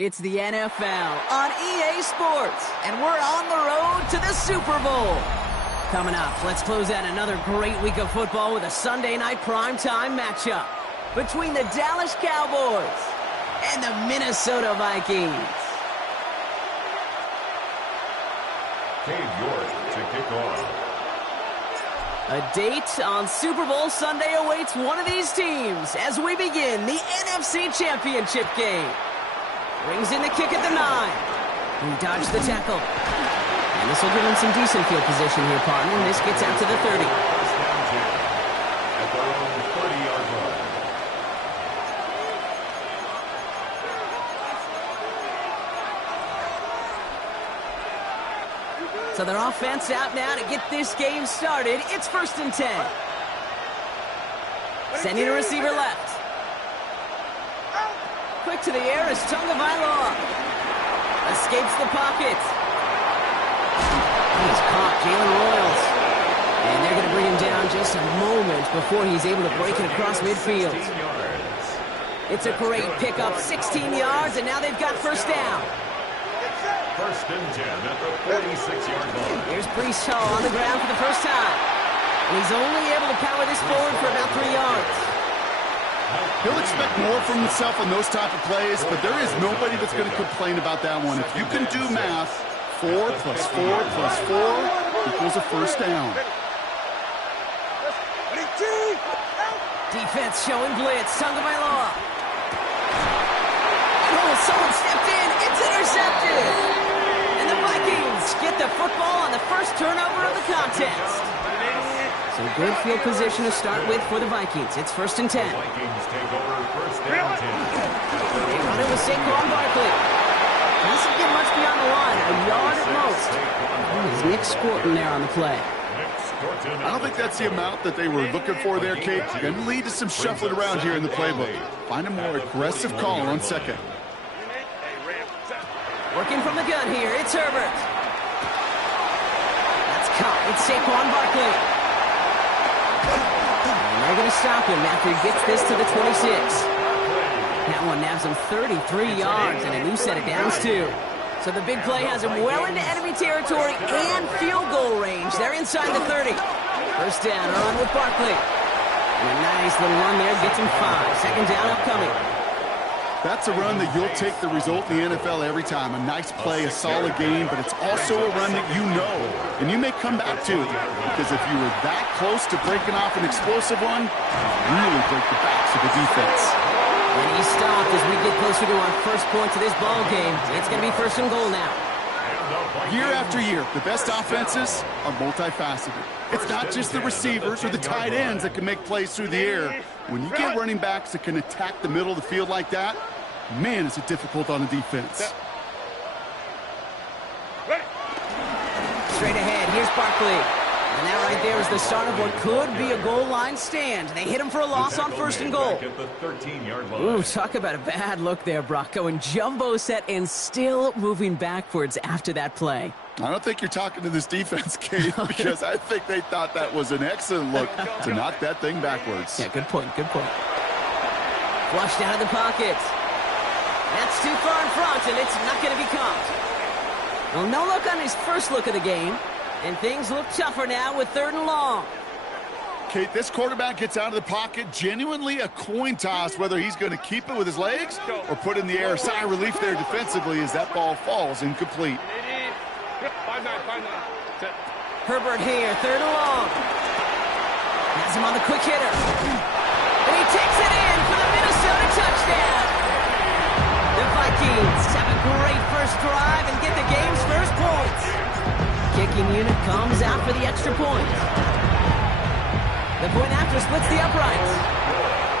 It's the NFL on EA Sports, and we're on the road to the Super Bowl. Coming up, let's close out another great week of football with a Sunday night primetime matchup between the Dallas Cowboys and the Minnesota Vikings. Cade York to kick off. A date on Super Bowl Sunday awaits one of these teams as we begin the NFC Championship game. Brings in the kick at the 9. He dodged the tackle. And this will give him some decent field position here, partner. And this gets out to the 30. First down 10 at their own 30-yard line. So their offense out now to get this game started. It's 1st and 10. Sending a receiver left. Quick to the air is Tagovailoa. Escapes the pocket. He's caught Jalen Royals. And they're going to bring him down just a moment before he's able to break it across midfield. It's a great pickup, 16 yards, and now they've got first down. 1st and 10 at the 46-yard line. Here's Breece Hall on the ground for the first time. And he's only able to power this forward for about 3 yards. He'll expect more from himself on those type of plays, but there is nobody that's going to complain about that one. If you can do math, 4 plus 4 plus 4 equals a first down. Defense showing blitz. Tagovailoa. Oh, someone stepped in. It's intercepted. And the Vikings get the football on the first turnover of the contest. So good field position to start with for the Vikings. It's 1st and 10. Vikings take over 1st down 10. They run it with Saquon Barkley. He doesn't get much beyond the line, a yard at most. There's Nick Scorton there on the play. I don't think that's the amount that they were looking for there, Kate. Going to lead to some shuffling around here in the playbook. Find a more aggressive call on second. Working from the gun here, it's Herbert. That's caught. It's Saquon Barkley. And they're going to stop him after he gets this to the 26. That one nabs him 33 yards and a new set of downs, too. So the big play has him well into enemy territory and field goal range. They're inside the 30. First down, run with Barkley. And a nice little run there gets him 5. Second down upcoming. That's a run that you'll take the result in the NFL every time. A nice play, a solid game, but it's also a run that you know, and you may come back to, because if you were that close to breaking off an explosive one, you really break the backs of the defense. And he stopped as we get closer to our first point to this ball game. It's going to be 1st and goal now. Year after year, the best offenses are multifaceted. It's not just the receivers or the tight ends that can make plays through the air. When you get running backs that can attack the middle of the field like that, man, is it difficult on the defense. Straight ahead, here's Barkley. And that right there is the start of what could be a goal line stand. They hit him for a loss on 1st and goal. At the 13-yard line. Ooh, talk about a bad look there, Brock. Going jumbo set and still moving backwards after that play. I don't think you're talking to this defense, Kate, because I think they thought that was an excellent look to knock that thing backwards. Yeah, good point, good point. Flushed out of the pocket. That's too far in front, and it's not going to be caught. Well, no look on his first look of the game, and things look tougher now with 3rd and long. Kate, this quarterback gets out of the pocket, genuinely a coin toss, whether he's going to keep it with his legs or put it in the air. Sigh of relief there defensively as that ball falls incomplete. Herbert here, 3rd and long. Has him on the quick hitter. And he takes it in for the Minnesota touchdown. The Vikings have a great first drive and get the game's first points. Kicking unit comes out for the extra point. The point after splits the uprights.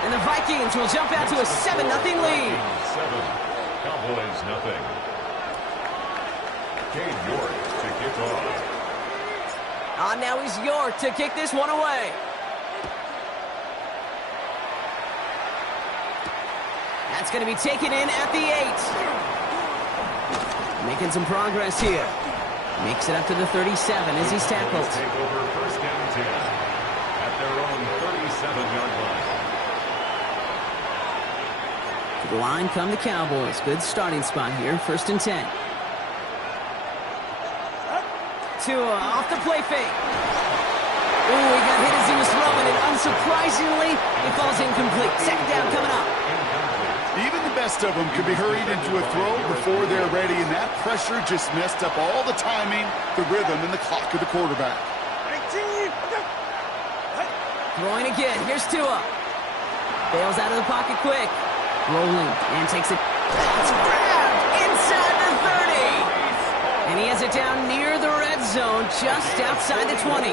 And the Vikings will jump out to a 7-0 lead. 7, Cowboys nothing. Cade York to kick off. Now he's York to kick this one away. That's going to be taken in at the 8. Making some progress here. Makes it up to the 37 as he's tackled. Take over 1st down 10 at their own 37-yard line. To the line come the Cowboys. Good starting spot here. 1st and 10. Tua off the play fake. Ooh, he got hit as he was throwing it. Unsurprisingly, it falls incomplete. 2nd down coming up. Even the best of them could be hurried into a throw before they're ready, and that pressure just messed up all the timing, the rhythm, and the clock of the quarterback. Throwing again. Here's Tua. Bails out of the pocket quick. Rolling and takes it. It's grabbed inside the 30. And he has it down near the red zone, just outside the 20.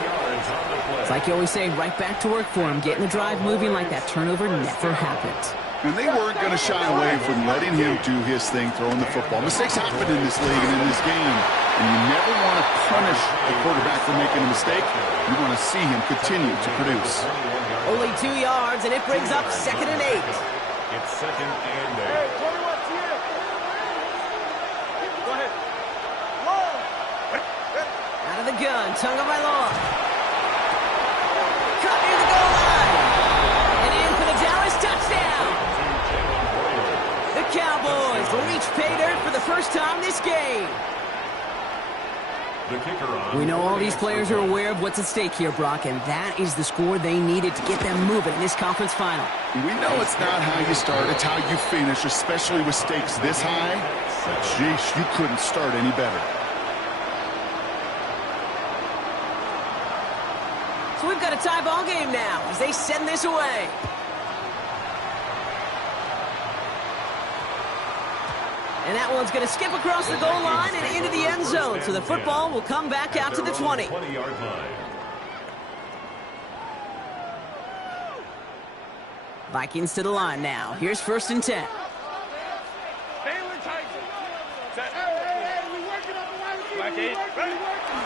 It's like you always say, right back to work for him. Getting the drive moving like that turnover never happened. And they weren't going to shy away from letting him do his thing, throwing the football. Mistakes happen in this league and in this game. And you never want to punish a quarterback for making a mistake. You want to see him continue to produce. Only 2 yards, and it brings up 2nd and 8. It's 2nd and 8. Go ahead. Out of the gun, Tagovailoa. Cut near the goal line. And in for the Dallas touchdown. The Cowboys reach pay dirt for the first time this game. The kicker on. We know all these players are aware of what's at stake here, Brock, and that is the score they needed to get them moving in this conference final. We know it's not how you start, it's how you finish, especially with stakes this high. But, geez, you couldn't start any better. So we've got a tie ball game now as they send this away. And that one's going to skip across the goal line and into the end zone. So the football will come back out to the 20. 20-yard line. Vikings to the line now. Here's 1st and 10.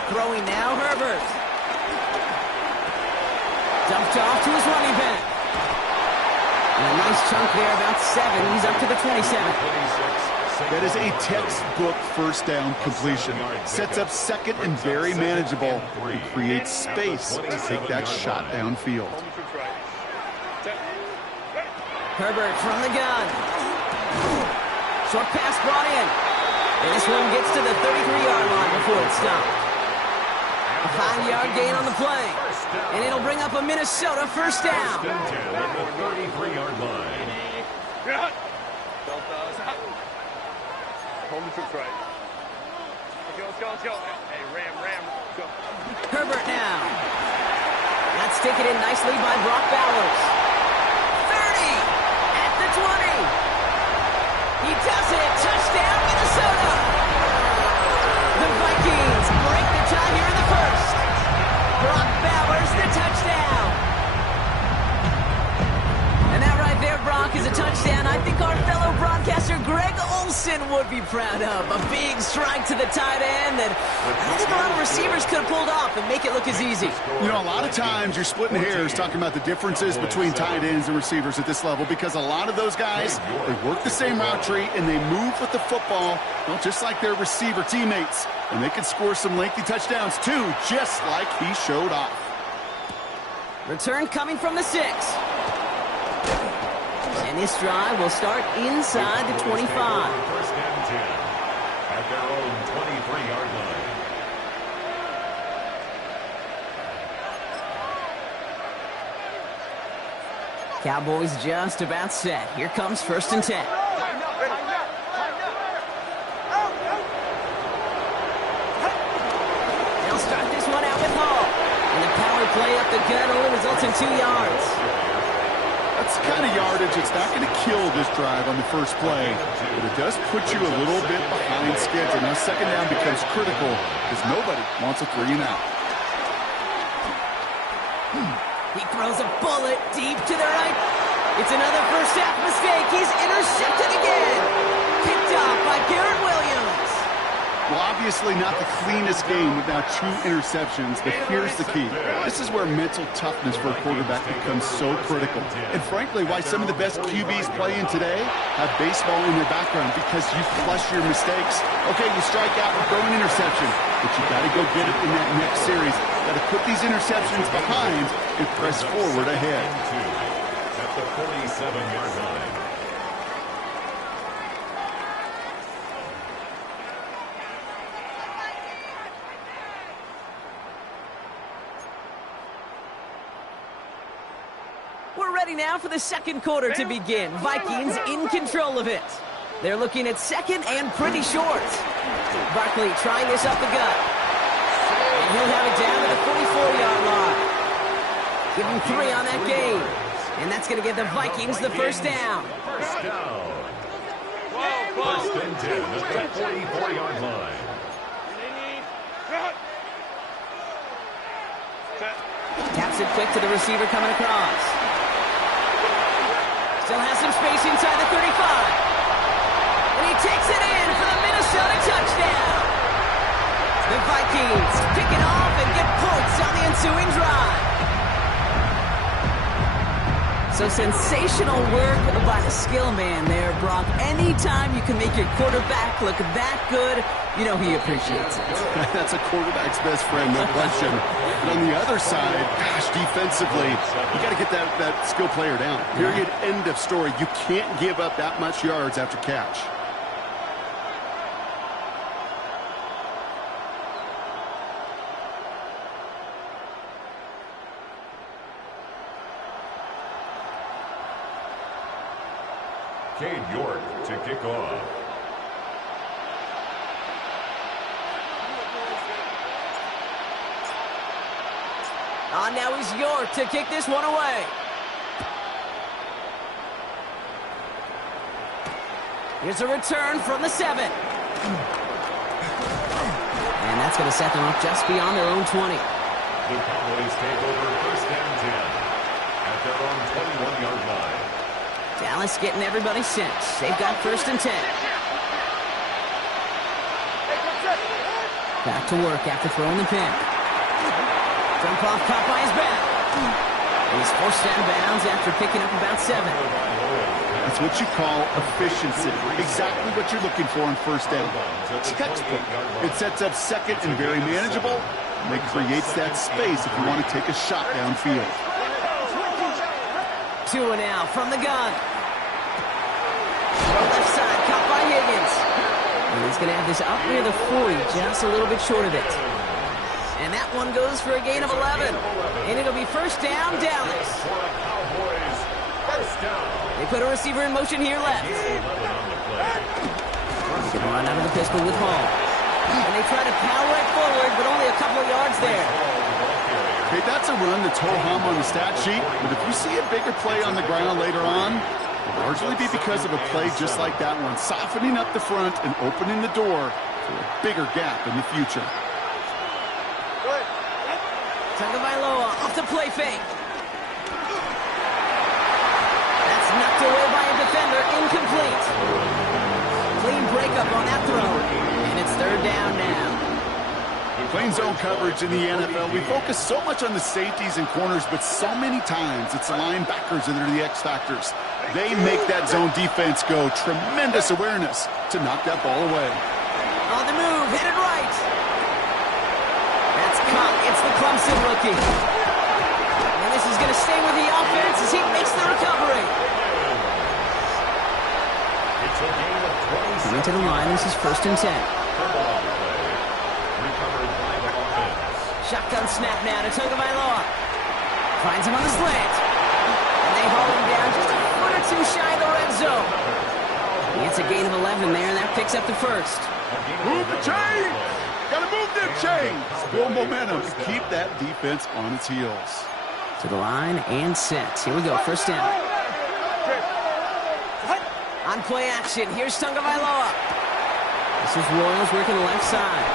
Throwing now, Herbert. Dumped off to his running back. And a nice chunk there, about 7. He's up to the 27. That is a textbook 1st down completion. Sets up 2nd and very manageable. It creates space to take that shot downfield. Herbert from the gun. Short pass brought in. And this one gets to the 33-yard line before it's stopped. A 5-yard gain on the play. And it'll bring up a Minnesota 1st down. 1st and 10 at the 33-yard line. Hold the troops right. Let's go. Hey, Ram, go. Herbert now. That's taken in nicely by Brock Bowers. 30 at the 20. He does it. Touchdown, Minnesota. The Vikings break the tie here in the 1st. Brock Bowers, the touchdown. And that right there, Brock, is a touchdown I think our fellow broadcaster Greg Olson would be proud of. A big strike to the tight end that I think a lot of receivers could have pulled off and make it look as easy. You know, a lot of times you're splitting hairs talking about the differences between tight ends and receivers at this level because a lot of those guys, they work the same route tree and they move with the football, well, just like their receiver teammates. And they can score some lengthy touchdowns too, just like he showed off. Return coming from the 6. And this drive will start inside the 25. 1st and 10 at their own 23-yard line. Cowboys just about set. Here comes 1st and 10. They'll start this one out with Hall. And the power play up the gut only results in 2 yards. That's the kind of yardage it's not going to kill this drive on the first play, but it does put you a little bit behind schedule. Now 2nd down becomes critical because nobody wants a 3 and out. He throws a bullet deep to the right. It's another first half mistake. He's intercepted again. Picked off by Garrett Williams. Well, obviously not the cleanest game with now 2 interceptions, but here's the key. This is where mental toughness for a quarterback becomes so critical. And frankly, why some of the best QBs playing today have baseball in their background, because you flush your mistakes. Okay, you strike out and throw an interception, but you got to go get it in that next series. Got to put these interceptions behind and press forward ahead. At the 47-yard line. We're ready now for the second quarter to begin. Vikings in control of it. They're looking at second and pretty short. Barkley trying this up the gut. And he'll have it down to the 44-yard line. Give him 3 on that game. And that's going to give the Vikings the first down. First down. First and 10 at the 44-yard line. Taps it quick to the receiver coming across. Still has some space inside the 35. And he takes it in for the Minnesota touchdown. The Vikings pick it off and get points on the ensuing drive. So sensational work by the skill man there, Brock. Anytime you can make your quarterback look that good, you know he appreciates it. That's a quarterback's best friend, no question. But on the other side, gosh, defensively, you got to get that skill player down. Period, end of story. You can't give up that much yards after catch. Cade York to kick off. Now is York to kick this one away. Here's a return from the 7. And that's going to set them up just beyond their own 20. The Cowboys take over first and 10 at their own 21-yard line. Dallas getting everybody set. They've got first and 10. Back to work after throwing the pin. Jump off, caught by his back. And he's forced out of bounds after picking up about 7. That's what you call efficiency. Exactly what you're looking for on first down. Textbook. It sets up second and very manageable. And it creates that space if you want to take a shot downfield. 2 and out from the gun. Left side, caught by Higgins. And he's going to have this up near the 40, just a little bit short of it. And that one goes for a gain of 11. And it'll be first down, Dallas. They put a receiver in motion here left. He's going to run out of the pistol with Hall. And they try to power it forward, but only a couple of yards there. Okay, that's a run that's ho-hum on the stat sheet, but if you see a bigger play on the ground later on, it'll largely be because of a play just like that one, softening up the front and opening the door for a bigger gap in the future. Tagovailoa off the play fake. That's knocked away by a defender, incomplete. Clean breakup on that throw, and it's third down now. Playing zone coverage in the NFL, we focus so much on the safeties and corners, but so many times it's the linebackers that are the X factors. They make that zone defense go. Tremendous awareness to knock that ball away. On the move, headed right. That's caught. It's the Clemson rookie. And this is going to stay with the offense as he makes the recovery. It's a gain of 26. Coming to the line, this is first and 10. Shotgun snap now to Tagovailoa. Finds him on the slant. And they haul him down just a foot or two shy of the red zone. He gets a gain of 11 there, and that picks up the first. Move the chain! Gotta move the chain! Build momentum. Keep that defense on its heels. To the line and set. Here we go, first down. On play action, here's Tagovailoa. This is Royals working the left side.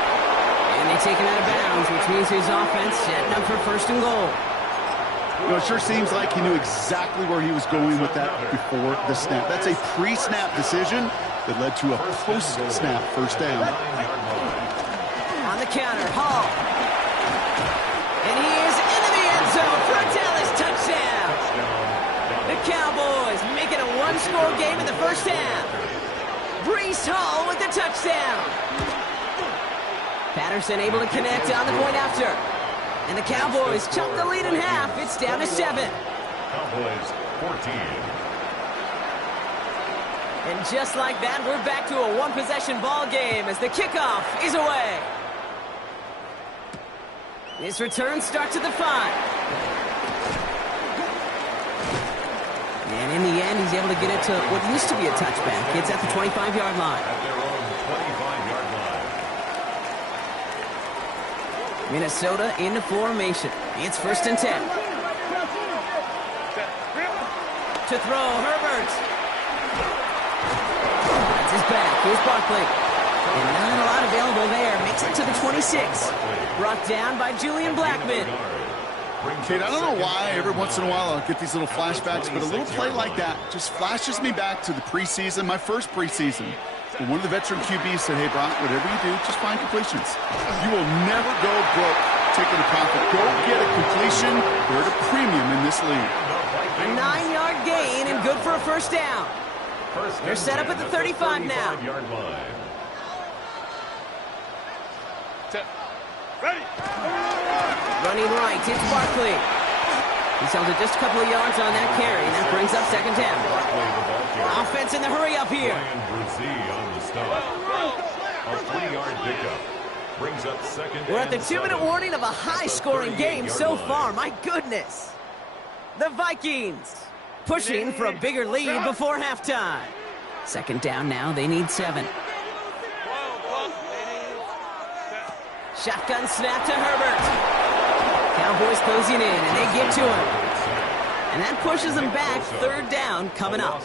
And they take him out of bounds, which means his offense setting up for first and goal. You know, it sure seems like he knew exactly where he was going with that before the snap. That's a pre-snap decision that led to a post-snap first down. On the counter, Hall. And he is into the end zone for a Dallas touchdown. The Cowboys make it a one-score game in the first half. Breece Hall with the touchdown. Patterson able to connect on the point after. And the Cowboys chop the lead in half. It's down to 7. Cowboys 14. And just like that, we're back to a one-possession ball game as the kickoff is away. This return starts at the 5. And in the end, he's able to get it to what used to be a touchback. It's at the 25-yard line. At their own 25-yard line. Minnesota into formation. It's 1st and 10. To throw, Herbert. That's his back. Here's Barkley. And not a lot available there. Makes it to the 26. Brought down by Julian Blackman. Kate, I don't know why every once in a while I'll get these little flashbacks, but a little play like that just flashes me back to the preseason, my first preseason. And one of the veteran QBs said, hey, Brock, whatever you do, just find completions. You will never go broke taking a profit. Go get a completion. They're at a premium in this league. A 9-yard gain and good for a 1st down. They're set up at the 35 now. Ready. Running right, it's Barkley. He's held it just a couple of yards on that carry, and that brings up 2nd down. Offense in the hurry up here. On the stop. A 3-yard pickup brings up 2nd. We're at the 2-minute warning of a high-scoring game so far. My goodness. The Vikings pushing for a bigger lead before halftime. 2nd down now. They need 7. Shotgun snap to Herbert. Cowboys closing in, and they get to him. And that pushes them back. 3rd down coming up.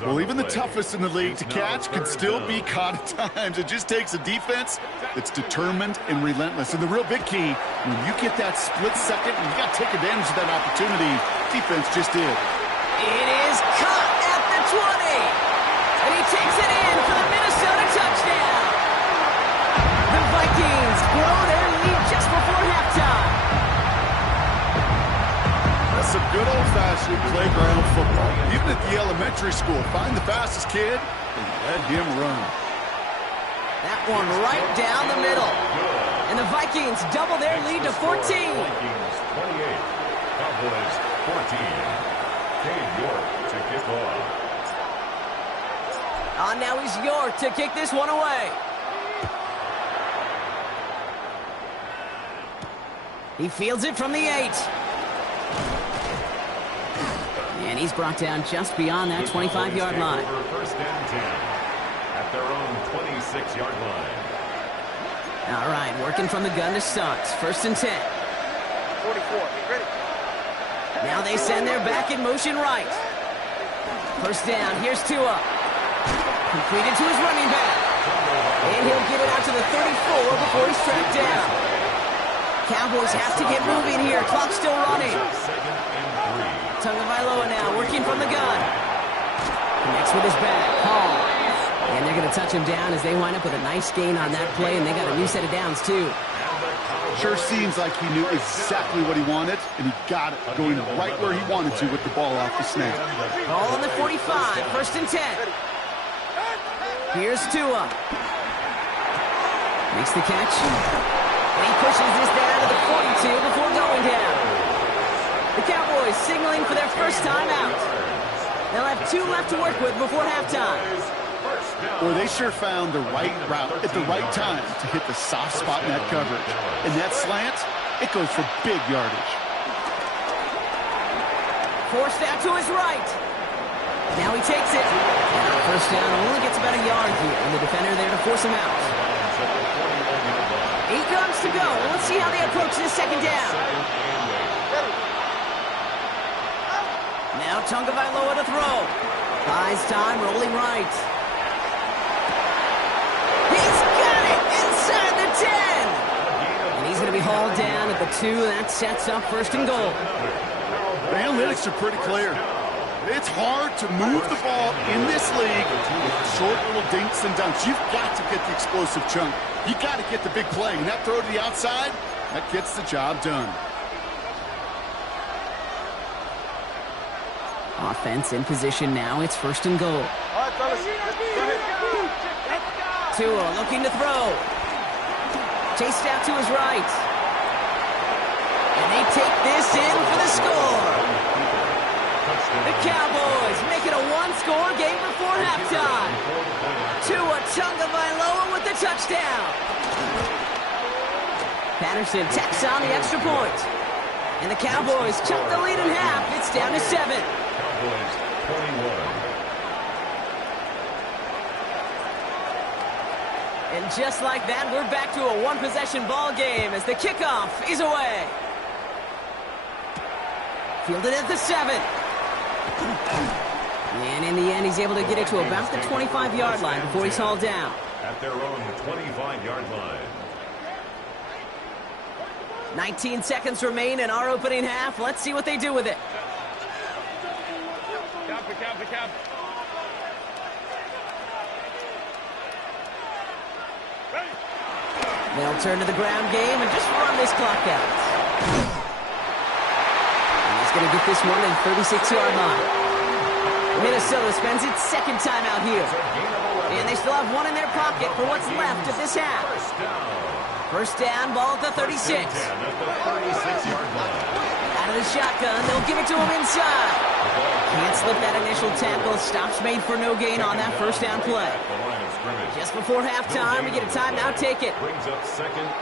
Well, even the toughest in the league to catch can still be caught at times. It just takes a defense that's determined and relentless. And the real big key, when you get that split second, you got to take advantage of that opportunity. Defense just did. It is caught at the 20. And he takes it in for the Minnesota touchdown. The Vikings grow their lead just before halftime. That's some good old-fashioned playground football. Even at the elementary school, find the fastest kid and let him run. That one right down the middle. And the Vikings double their lead to 14. Vikings 28, Cowboys 14. Cade York to kick off. Now he's York to kick this one away. He fields it from the 8. And he's brought down just beyond that 25-yard line. 1st and 10 at their own 26-yard line. All right, working from the gun to start. 1st and 10. 44. Ready. Now they send their back in motion right. 1st down. Here's Tua. Completed to his running back. And he'll get it out to the 34 before he's tracked down. Cowboys have to get moving here. Clock's still running. 2nd and 3. Tagovailoa now working from the gun. Connects with his back. Hall. And they're going to touch him down as they wind up with a nice gain on that play, and they got a new set of downs, too. Sure seems like he knew exactly what he wanted, and he got it going right where he wanted to with the ball off the snap. Ball on the 45, 1st and 10. Here's Tua. Makes the catch. And he pushes this down to the 42 before going down. The Cowboys signaling for their first time out. They'll have 2 left to work with before halftime. Boy, they sure found the right route at the right time to hit the soft spot in that coverage. And that slant, it goes for big yardage. Forced out to his right. Now he takes it. And on 1st down, only gets about a yard here. And the defender there to force him out. 8 yards to go. Let's see how they approach this 2nd down. Now Tagovailoa to throw. Buys time, rolling right. He's got it inside the 10. And he's going to be hauled down at the 2. That sets up 1st and goal. The analytics are pretty clear. It's hard to move the ball in this league with short little dinks and dunks. You've got to get the explosive chunk. You got to get the big play. And that throw to the outside, that gets the job done. Offense in position now. It's 1st and goal. Tua looking to throw. Chased out to his right. And they take this in for the score. The Cowboys make it a 1-score game before halftime. Tua Tagovailoa with the touchdown. Patterson tacks on the extra point. And the Cowboys chunk the lead in half. It's down to 7. couple is 21. And just like that, we're back to a one-possession ball game as the kickoff is away. Fielded at the 7. And in the end, he's able to get it to about the 25-yard line before he's hauled down. At their own 25-yard line. 19 seconds remain in our opening half. Let's see what they do with it. They'll turn to the ground game and just run this clock out. And he's going to get this one at the 36-yard line. Minnesota spends its second time out here. And they still have one in their pocket for what's left of this half. First down, ball at the 36. Out of the shotgun, they'll give it to him inside. Can't slip that initial tackle. Stops made for no gain on that first down play. Just before halftime, we get a timeout. Take it.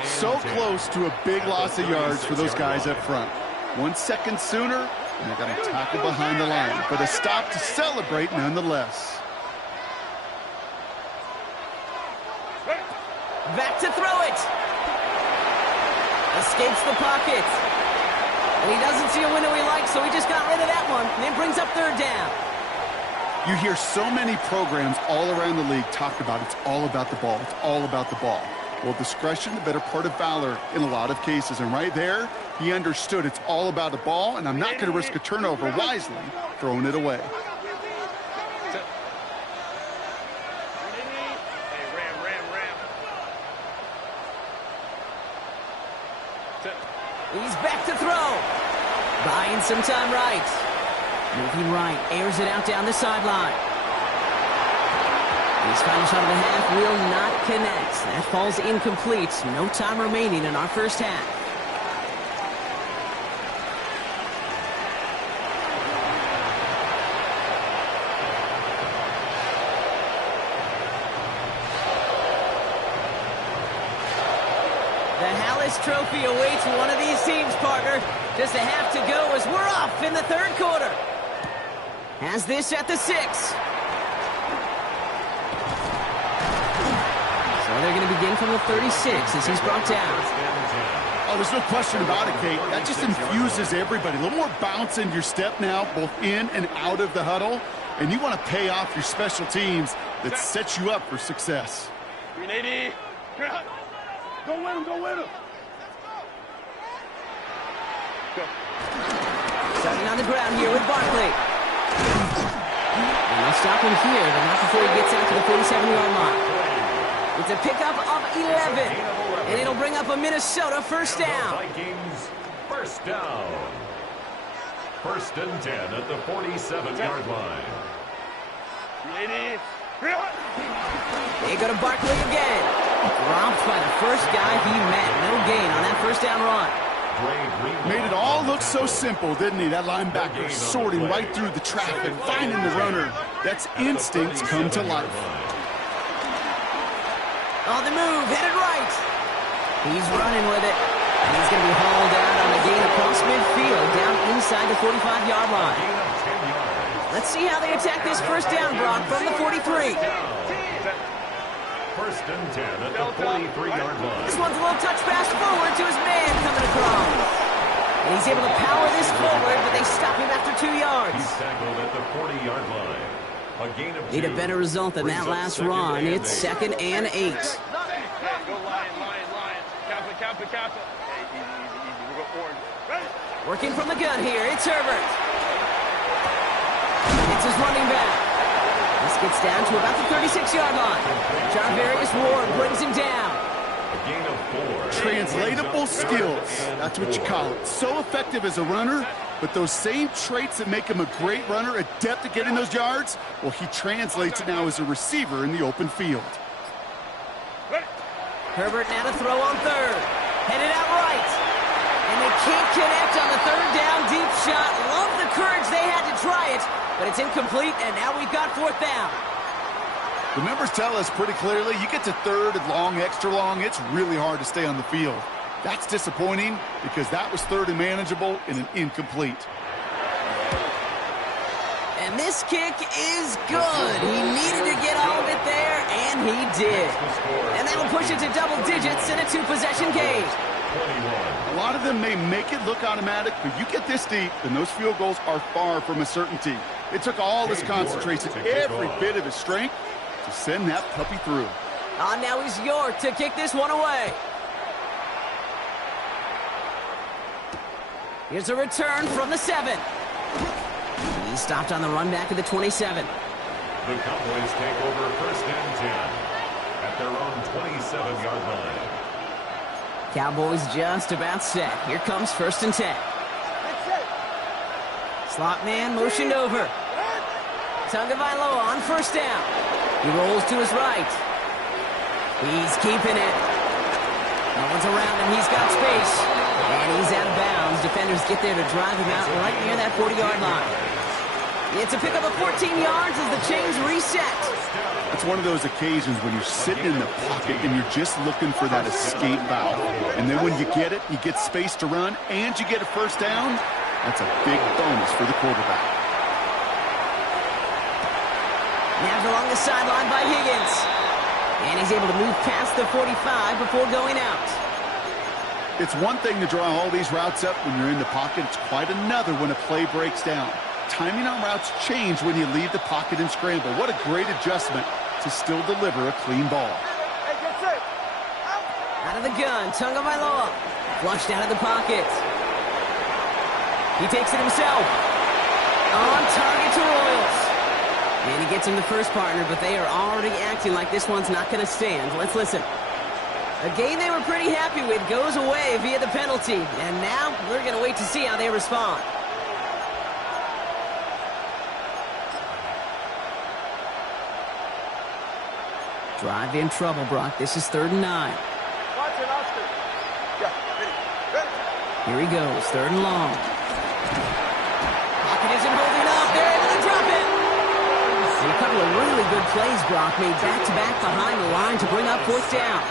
So close to a big loss of yards for those guys up front. 1 second sooner, and they're going to tackle behind the line. But a stop to celebrate nonetheless. Back to throw it. Escapes the pocket. And he doesn't see a window he likes, so he just got rid of that one. And it brings up third down. You hear so many programs all around the league talk about it's all about the ball. It's all about the ball. Well, discretion, the better part of valor in a lot of cases. And right there, he understood it's all about the ball, and I'm not going to risk a turnover wisely, throwing it away. He's back to throw. Buying some time right. Moving right, airs it out down the sideline. His final shot of the half will not connect. That falls incomplete. No time remaining in our first half. The Hallis Trophy awaits one of these teams, partner. Just a half to go as we're off in the third quarter. Has this at the 6. So they're going to begin from the 36 as he's brought down. Oh, there's no question about it, Kate. That just infuses everybody. A little more bounce in your step now, both in and out of the huddle. And you want to pay off your special teams that sets you up for success. 380. Go win him, go win him. Go. Starting on the ground here with Barkley. And they'll stop him here, but not before he gets out to the 47-yard line. It's a pickup of 11, and it'll bring up a Minnesota first down. Vikings first down. First and 10 at the 47-yard line. 380. They go to Barkley again. Dropped by the first guy he met. No gain on that first down run. Made it all look so simple, didn't he? That linebacker sorting right through the traffic, finding the runner. That's instincts come to life. On the move, headed right. He's running with it. And he's going to be hauled out on the gain across midfield, down inside the 45-yard line. Let's see how they attack this first down, Brock, from the 43. First and 10 at the 43-yard line. This one's a little touch pass forward to his man coming across. And he's able to power this forward, but they stop him after 2 yards. He's tackled at the 40-yard line. A gain of 2. Need a better result than that last run. It's second and 8. Go Lion. Kappa. Hey, easy. We'll go forward. Ready? Working from the gun here, it's Herbert. It's his running back. This gets down to about the 36-yard line. Jarvarius Ward brings him down. A gain of 4. Translatable skills. That's what you call it. So effective as a runner, but those same traits that make him a great runner, adept at getting those yards, well, he translates it now as a receiver in the open field. Herbert now to throw on third. Headed out right. And they can't connect on the third down deep shot. Love the courage they had to try it, but it's incomplete, and now we've got fourth down. The numbers tell us pretty clearly, you get to third and long, extra long, it's really hard to stay on the field. That's disappointing because that was third and manageable in an incomplete. And this kick is good. He needed to get all of it there, and he did. And that'll push it to double digits in a two-possession game. A lot of them may make it look automatic, but you get this deep, and those field goals are far from a certainty. It took all his concentration, every bit of his strength, to send that puppy through. Now he's York to kick this one away. Here's a return from the 7. He stopped on the run back at the 27. The Cowboys take over 1st and 10 at their own 27-yard line. Cowboys just about set. Here comes 1st and 10. Slot man motioned over. Tagovailoa on 1st down. He rolls to his right. He's keeping it. No one's around him. He's got space. And he's out of bounds. Defenders get there to drive him out right near that 40-yard line. It's a pickup of 14 yards as the chains reset. It's one of those occasions when you're sitting in the pocket and you're just looking for that escape valve. And then when you get it, you get space to run, and you get a 1st down. That's a big bonus for the quarterback. Nabbed along the sideline by Higgins. And he's able to move past the 45 before going out. It's one thing to draw all these routes up when you're in the pocket. It's quite another when a play breaks down. Timing on routes change when you leave the pocket and scramble. What a great adjustment to still deliver a clean ball. Out of the gun, Tagovailoa. Flushed out of the pocket. He takes it himself. On target to Royals. And he gets him the first partner, but they are already acting like this one's not going to stand. Let's listen. A game they were pretty happy with goes away via the penalty. And now we're going to wait to see how they respond. Drive in trouble, Brock. This is 3rd and 9. Here he goes, 3rd and long. Pocket isn't holding up. They're able to drop it. And a couple of really good plays, Brock, made back-to-back behind the line to bring up 4th down.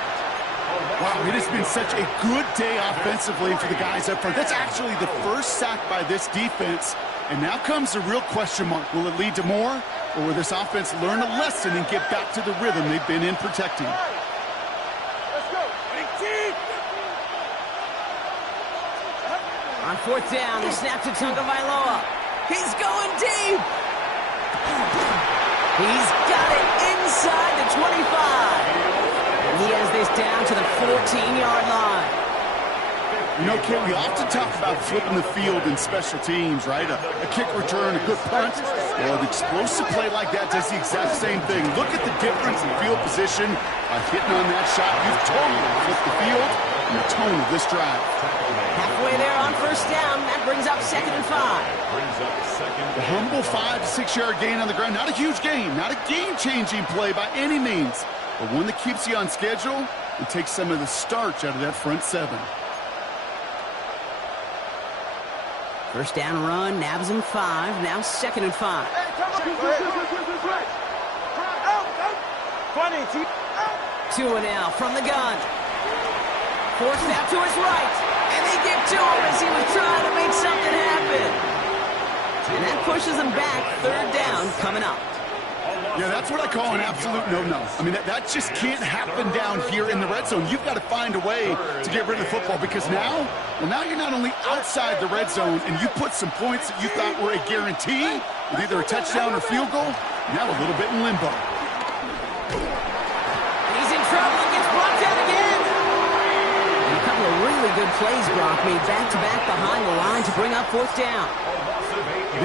Wow, it has been such a good day offensively for the guys up front. That's actually the first sack by this defense. And now comes the real question mark. Will it lead to more? Or will this offense learn a lesson and get back to the rhythm they've been in protecting? Let's go. Big team. On 4th down, the snap to Tagovailoa. He's going deep. He's got it inside the 25. And he has this down to the 14-yard line. You know, Ken, we often talk about flipping the field in special teams, right? A kick return, a good punt. Well, an explosive play like that does the exact same thing. Look at the difference in field position by hitting on that shot. You've totally flipped the field and the tone of this drive. Halfway there on 1st down. That brings up 2nd and 5. The humble 5 to 6 yard gain on the ground. Not a huge gain, not a game-changing play by any means, but one that keeps you on schedule and takes some of the starch out of that front 7. 1st down run, nabs him 5. Now 2nd and 5. 2 and out from the gun. Forced out to his right. And they get to him as he was trying to make something happen. And that pushes him back. 3rd down coming up. Yeah, that's what I call an absolute no-no. I mean, that just can't happen down here in the red zone. You've got to find a way to get rid of the football because now you're not only outside the red zone and you put some points that you thought were a guarantee with either a touchdown or field goal, now a little bit in limbo. He's in trouble and gets brought down again. And a couple of really good plays, Brock, made back-to-back behind the line to bring up 4th down.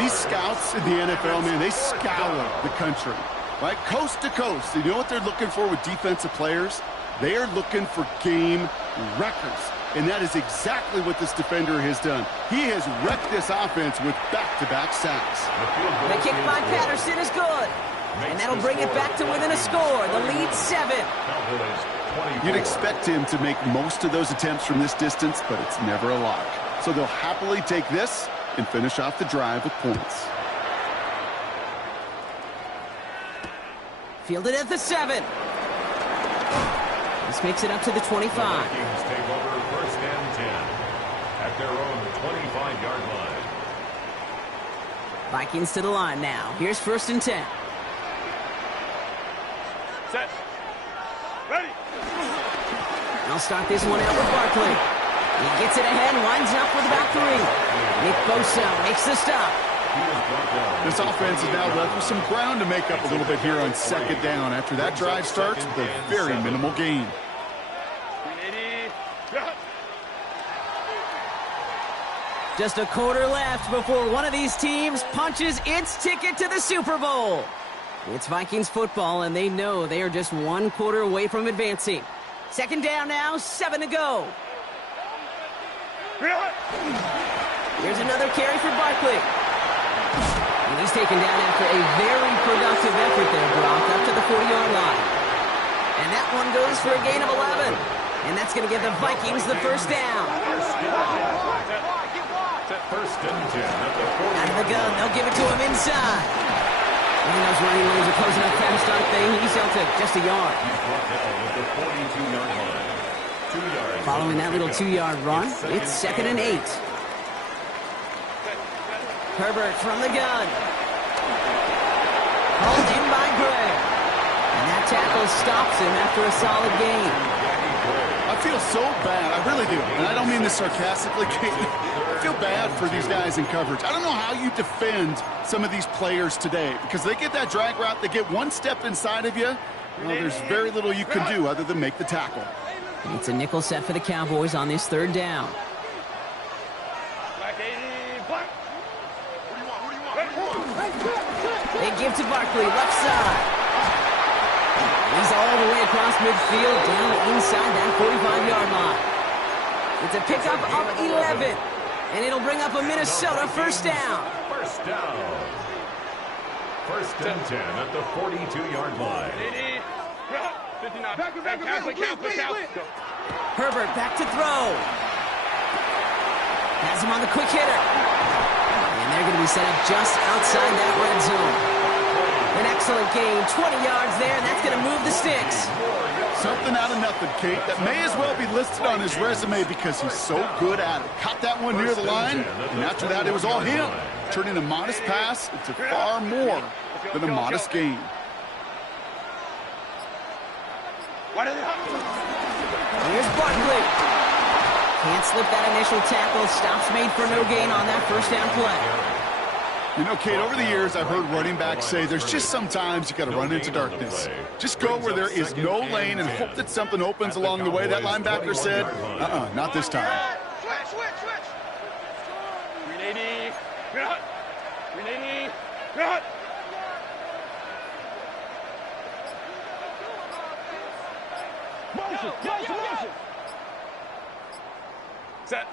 These scouts in the NFL, man, they scour the country, right? Coast to coast. You know what they're looking for with defensive players? They are looking for game records. And that is exactly what this defender has done. He has wrecked this offense with back-to-back sacks. The kick by Patterson is good. And that'll bring it back to within a score. The lead 7. You'd expect him to make most of those attempts from this distance, but it's never a lock. So they'll happily take this and finish off the drive with points. Fielded at the 7. This makes it up to the 25. Vikings take over 1st and 10 at their own 25-yard line. Vikings to the line now. Here's 1st and 10. Set. Ready. They'll start this one out with Barkley. He gets it ahead, lines up with about 3. Nick Bosa makes the stop. This offense is now left with some ground to make up a little bit here on 2nd down. After that drive starts with a very minimal gain. Just a quarter left before one of these teams punches its ticket to the Super Bowl. It's Vikings football, and they know they are just 1 quarter away from advancing. 2nd down now, 7 to go. Here's another carry for Barkley. And he's taken down after a very productive effort there, Brock, up to the 40-yard line. And that one goes for a gain of 11. And that's going to give the Vikings the 1st down. First and 10 at the 40. Out of the gun, they'll give it to him inside. And those running lanes are closing up fast, aren't they? He's out to just a yard. Following that little 2-yard run, it's 2nd and 8. Herbert from the gun. Hauled in by Gray. And that tackle stops him after a solid gain. I feel so bad. I really do. And I don't mean this sarcastically. I feel bad for these guys in coverage. I don't know how you defend some of these players today because they get that drag route, they get 1 step inside of you. Well, there's very little you can do other than make the tackle. It's a nickel set for the Cowboys on this 3rd down. They give to Barkley, left side. He's all the way across midfield, down inside that 45-yard line. It's a pickup of 11, and it'll bring up a Minnesota 1st down. First down. 1st and 10 at the 42-yard line. 59. Herbert back to throw. Has him on the quick hitter. And they're going to be set up just outside that red zone. An excellent gain, 20 yards there, and that's going to move the sticks. Something out of nothing, Kate, that may as well be listed on his resume because he's so good at it. Caught that one near the line, and after that it was all him. Turning a modest pass into far more than a modest gain. Here's Barkley. Can't slip that initial tackle. Stops made for no gain on that 1st down play. You know, Kate, over the years, I've heard running backs say there's just sometimes you got to run into darkness. Just go where there is no lane and hope that something opens along the way. That linebacker said, not this time. Switch. 380. 380. Motion. Set.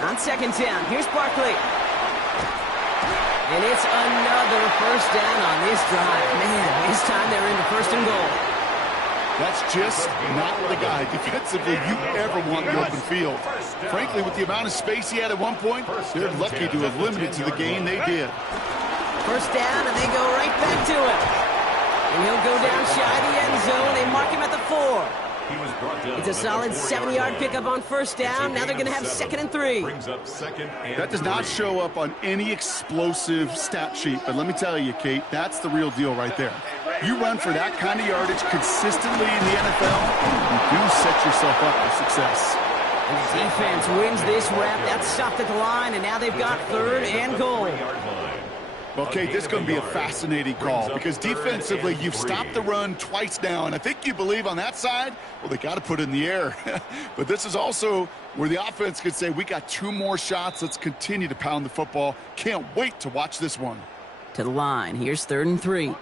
On 2nd down, here's Barkley. And it's another 1st down on this drive. Man, this time they're into 1st and goal. That's just not the guy defensively you ever want in the open field. Frankly, with the amount of space he had at one point, they're lucky to have limited to the gain they did. 1st down, and they go right back to it. And he'll go down shy of the end zone. They mark him at the 4. It's a solid 7-yard pickup on 1st down. Now they're going to have 2nd and 3. That does not show up on any explosive stat sheet, but let me tell you, Kate, that's the real deal right there. You run for that kind of yardage consistently in the NFL, you do set yourself up for success. And the defense wins this rep. That's stopped at the line, and now they've got 3rd and goal. Well, Kate, this is going to be a fascinating call because defensively, you've stopped the run twice now, and I think you believe on that side, well, they got to put it in the air. But this is also where the offense could say, we got 2 more shots. Let's continue to pound the football. Can't wait to watch this one. To the line. Here's 3rd and 3.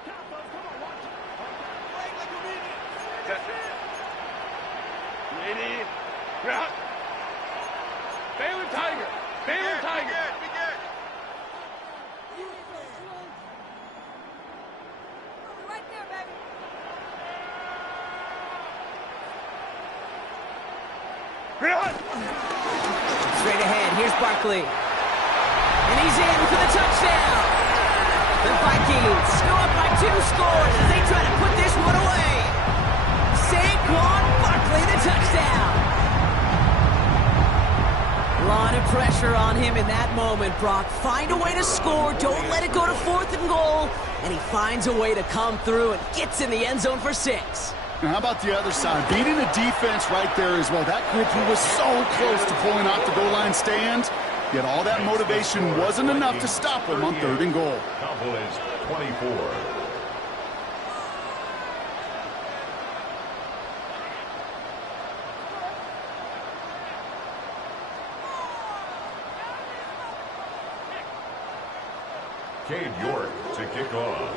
Baylor Tiger. Straight ahead, here's Barkley. And he's in for the touchdown. The Vikings go up by 2 scores as they try to put this one away. Saquon Barkley, the touchdown. lot of pressure on him in that moment, Brock. Find a way to score. Don't let it go to 4th and goal. And he finds a way to come through and gets in the end zone for 6. Now, how about the other side? Beating the defense right there as well. That group who was so close to pulling off the goal line stand, yet all that motivation wasn't enough to stop him on 3rd and goal. Cowboys 24. Cade York to kick off.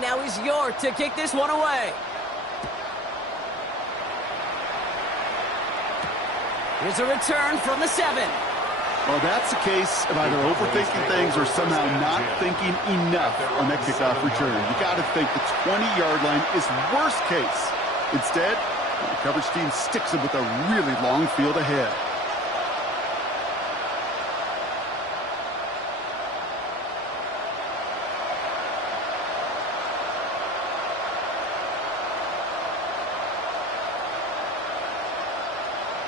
Now he's York to kick this one away. Here's a return from the 7. Well, that's the case of either overthinking things or somehow not thinking enough on that kickoff return. You got to think the 20-yard line is worst case. Instead, the coverage team sticks him with a really long field ahead.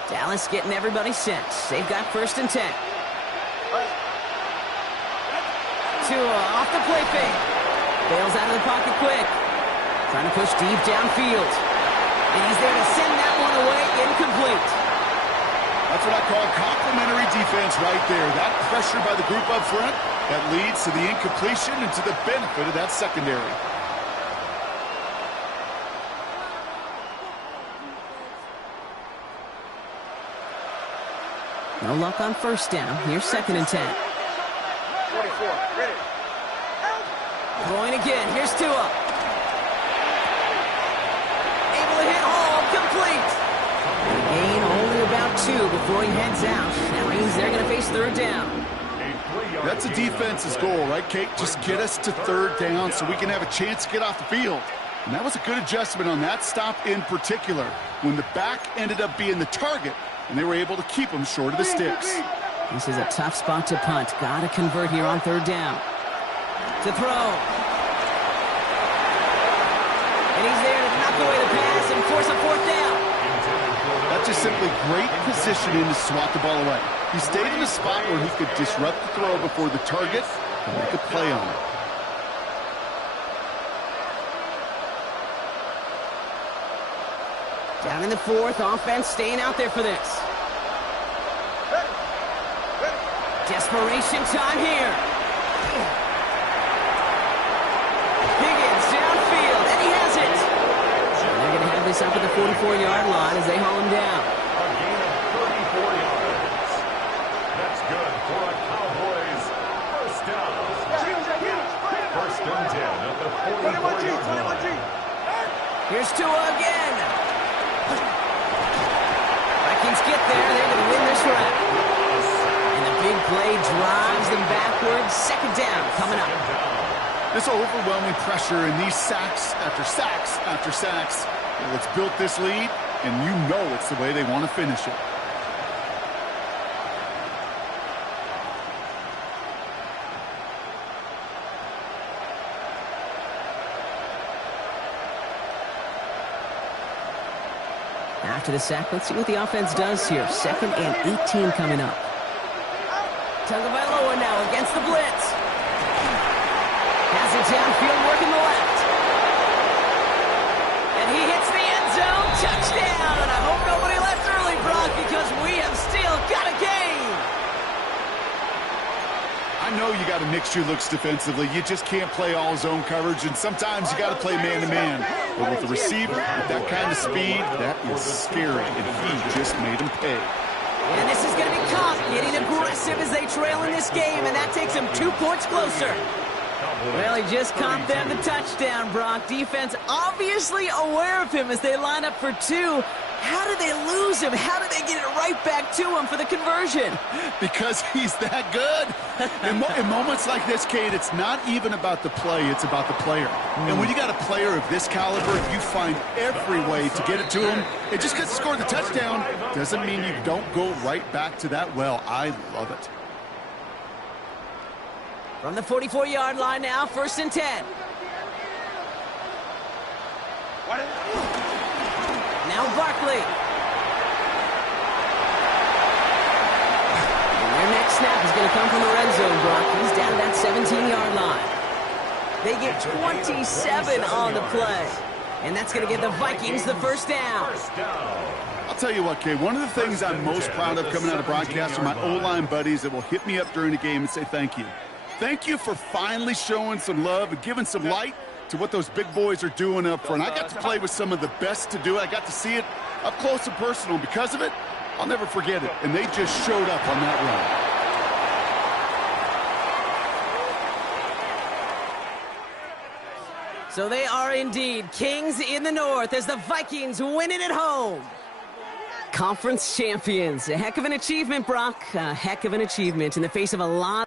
Dallas getting everybody set. They've got 1st and 10. Tua off the play fake. Bails out of the pocket quick. Trying to push deep downfield. And he's there to send that one away. Incomplete. That's what I call complimentary defense right there. That pressure by the group up front, that leads to the incompletion and to the benefit of that secondary. No luck on 1st down. Here's 2nd and 10. 24, ready. Going again. Here's Tua. Able to hit Hall. Complete. Gain only about 2 before he heads out. That means they're going to face 3rd down. That's a defense's goal, right, Kate? Just get us to 3rd down so we can have a chance to get off the field. And that was a good adjustment on that stop in particular, when the back ended up being the target, and they were able to keep him short of the sticks. This is a tough spot to punt. Got to convert here on 3rd down. To throw. And he's there to knock away the pass and force a 4th down. That's just simply great positioning to swat the ball away. He stayed in a spot where he could disrupt the throw before the target and make a play on it. Down in the 4th, offense staying out there for this. Desperation time here. Higgins downfield, and he has it. And they're going to have this up at the 44-yard line as they haul him down. A gain of 34 yards. That's good for a Cowboys 1st down. 1st and 10 at the 44-yard line. Here's Tua again. Vikings get there. They're going to win this round. And the big play drives them backwards. 2nd down coming up. This overwhelming pressure and these sacks after sacks after sacks, well, it's built this lead, and you know it's the way they want to finish it. After the sack, let's see what the offense does here. 2nd and 18 coming up. Tagovailoa now against the blitz. Has it downfield, working the left. And he hits the end zone. Touchdown! And I hope nobody left early, Brock, because we have still got a game. I know you got to mix your looks defensively. You just can't play all zone coverage, and sometimes you got to play man-to-man. But with the receiver, with that kind of speed, that is scary, and he just made him pay. And this is going to be Cobb getting aggressive as they trail in this game, and that takes them 2 points closer. Well, he just comped them the touchdown, Brock. Defense obviously aware of him as they line up for 2. How did they lose him? How did they get it right back to him for the conversion? Because he's that good. In moments like this, Kate, it's not even about the play, it's about the player. And when you got a player of this caliber, you find every way to get it to him. And just because he scored the touchdown doesn't mean you don't go right back to that well. I love it. From the 44-yard line now, 1st and 10. Now Barkley. And their next snap is going to come from the red zone, Brock. He's down to that 17-yard line. They get 27 on the play. And that's going to give the Vikings the first down. I'll tell you what, Kay, one of the things I'm most proud of coming out of broadcast are my O-line buddies that will hit me up during the game and say thank you. Thank you for finally showing some love and giving some light to what those big boys are doing up front. I got to play with some of the best to do it. I got to see it up close and personal. Because of it, I'll never forget it. And they just showed up on that run. So they are indeed kings in the north as the Vikings win it at home. Conference champions. A heck of an achievement, Brock. A heck of an achievement in the face of a lot